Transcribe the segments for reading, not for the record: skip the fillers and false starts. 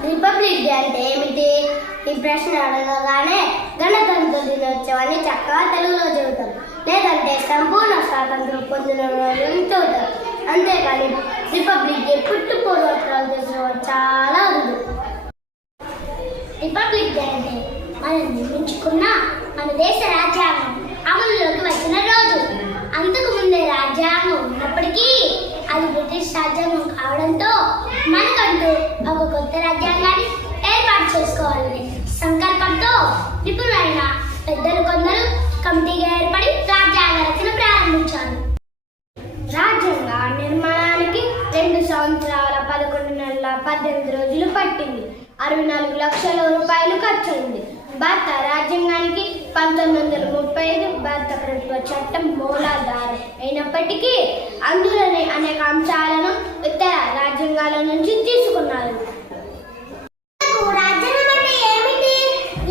Republic day అంటే ఏమిటి? ఈ ప్రశ్న అడగగానే గణతంత్ర దినోత్సవాన్ని చక్కగా తెలుగులో చెబుతారు, లేదంటే సంపూర్ణ స్వాతంత్రం పొందిన రోజుని చెబుతారు. అంతేకాని రిపబ్లిక్ డే పుట్టు పూర్వోత్తరాలు తెలుసుకోవడం చాలా ఉంది. రిపబ్లిక్ డే అంటే మనం నిర్మించుకున్న మన దేశ రాజ్యాంగం అమలులోకి వచ్చిన రోజు. అంతకు ముందే రాజ్యాంగం ఉన్నప్పటికీ అది బ్రిటిష్ రాజ్యాంగం కావడంతో మనకంటూ ఒక కొత్త రాజ్యాంగాన్ని ఏర్పాటు చేసుకోవాలని సంకల్పంతో నిపుణులైన పెద్దలు కొందరు కమిటీగా ఏర్పడి రాజ్యాంగ రచన ప్రారంభించారు. రాజ్యాంగ నిర్మాణానికి 2 సంవత్సరాల 11 నెలల 18 రోజులు పట్టింది. 64 లక్షల రూపాయలు ఖర్చయింది. భారత రాజ్యాంగానికి 1935 భారత ప్రభుత్వ చట్టం మూలాధారం అయినప్పటికీ అందులోని అనేక అంశాలను ఇతర రాజ్యాంగాల నుంచి తీసుకున్నారు. రాజ్యాంగం అంటే ఏమిటి?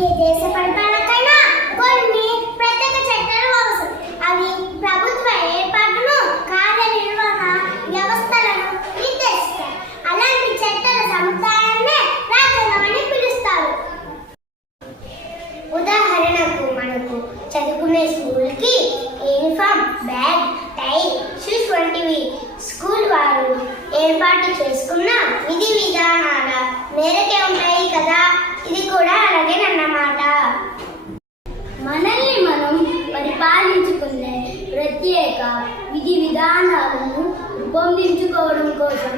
ఏ దేశ పరిపాలనకైనా కొన్ని ప్రత్యేక చట్టాలు అవసరం. అవి ప్రభుత్వ ఏర్పాటును, కార్యనిర్వహణ వ్యవస్థలను నిర్దేశిస్తాయి. అలాంటి చట్టాల సముదాయాన్నే రాజ్యాంగం అని పిలుస్తారు. ఉదాహరణకు మనకు చదువుకునే స్కూల్కి యూనిఫామ్, బ్యాగ్, టై, షూస్ వంటివి స్కూల్ వారు ఏర్పాటు చేసుకున్న విధి విధానాల మేరకే ఉంటాయి కదా. ఇది కూడా అలాగేనన్నమాట. మనల్ని మనం పరిపాలించుకునే ప్రత్యేక విధి విధానాలను రూపొందించుకోవడం కోసం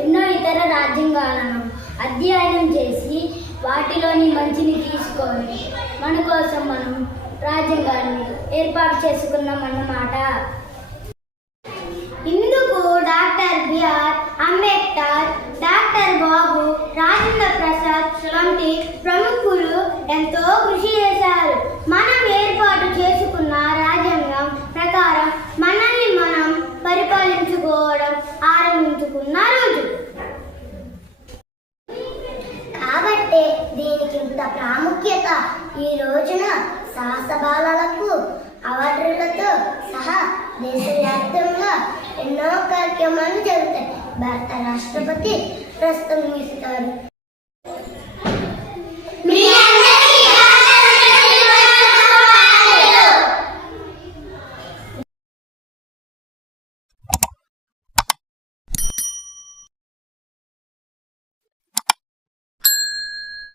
ఎన్నో ఇతర రాజ్యాంగాలను అధ్యయనం చేసి వాటిలోని మంచిని తీసుకొని మన కోసం మనం రాజ్యాంగాన్ని ఏర్పాటు చేసుకున్నామన్నమాట. ఇందుకు doctor BR Ambedkar, doctor Babu Rajendra Prasad వంటి ప్రముఖులు ఎంతో కృషి చేశారు. మనం ఏర్పాటు చేసుకున్న రాజ్యాంగం ప్రకారం మనల్ని మనం పరిపాలించుకోవడం ఆరంభించుకున్న రోజు కాబట్టి దీనికి ఇంత ప్రాముఖ్యత. ఈ రోజున సహసభలకు అవార్డులతో సహా దేశవ్యాప్తంగా ఎన్నో కార్యక్రమాలు జరుగుతాయి. భారత రాష్ట్రపతి ప్రస్తుతం ఇస్తారు.